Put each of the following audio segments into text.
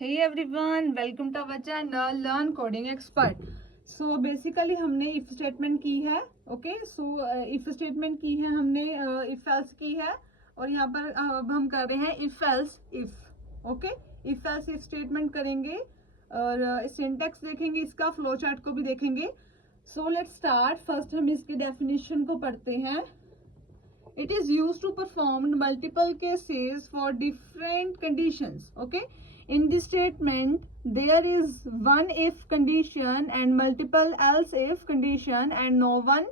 Hey everyone, welcome to our channel Learn Coding Expert. So basically हमने if statement की है, okay? So if statement की है हमने, if else की है और यहाँ पर अब हम कर रहे हैं if else if, okay? if else if statement करेंगे और syntax देखेंगे, इसका flow chart को भी देखेंगे. So let's start. First हम इसके definition को पढ़ते हैं. It is used to perform multiple cases for different conditions, okay? In this statement, there is one if condition and multiple else if condition and no one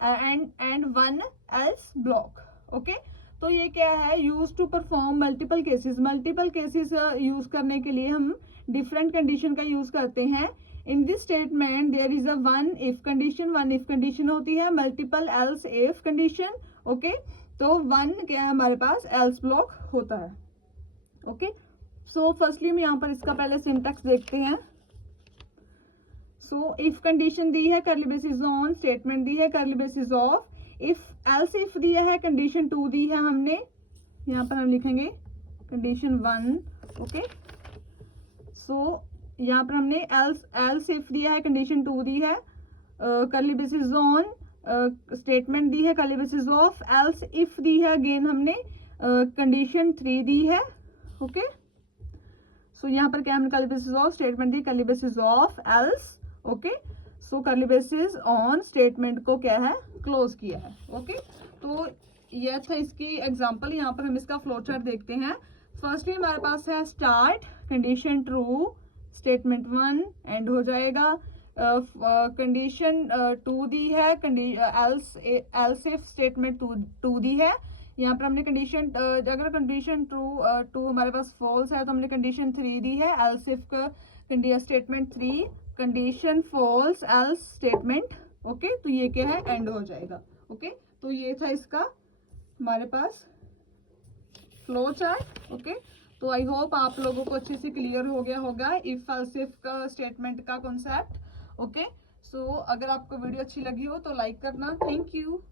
and one else block. Okay? तो ये क्या है? Used to perform multiple cases. Multiple cases use करने के लिए हम different condition का use करते हैं. In this statement, there is a one if condition. One if condition होती है. Multiple else if condition. Okay? तो one क्या है हमारे पास? Else block होता है. Okay? सो फर्स्टली हम यहाँ पर इसका पहले सिंटैक्स देखते हैं. सो इफ कंडीशन दी है करली बेसिस ऑन, स्टेटमेंट दी है करली basis of, if else if दिया है, कंडीशन 2 दी है हमने, यहाँ पर हम लिखेंगे कंडीशन 1. ओके, सो यहाँ पर हमने एल्स इफ दिया है, कंडीशन 2 दी है, करली बेसिस ऑन, स्टेटमेंट दी है करली basis of, else if the है अगेन हमने, कंडीशन 3 दी है. ओके, सो यहाँ पर क्या हमने curly basis of, statement the curly basis of else. Okay, so curly basis on statement को क्या है, क्लोज किया है. ओके, तो यह था इसकी एग्जांपल. यहाँ पर हम इसका फ्लो चार्ट देखते हैं. फर्स्टली हमारे पास है start, condition true, statement 1 and हो जाएगा. कंडीशन 2 दी है, एल्स इफ स्टेटमेंट 2 दी है. यहाँ पर हमने कंडीशन, अगर कंडीशन टू हमारे पास फॉल्स है तो हमने कंडीशन 3 दी है, एल्स इफ का statement 3, condition false else statement. Okay, तो ये क्या है, एंड हो जाएगा. ओके, तो ये था इसका हमारे पास फ्लो चार्ट. ओके, तो आई होप आप लोगों को अच्छे से क्लियर हो गया होगा इफ एल्स इफ का स्टेटमेंट का कॉन्सेप्ट. ओके, सो अगर आपको वीडियो अच्छी लगी हो तो लाइक करना. Thank you.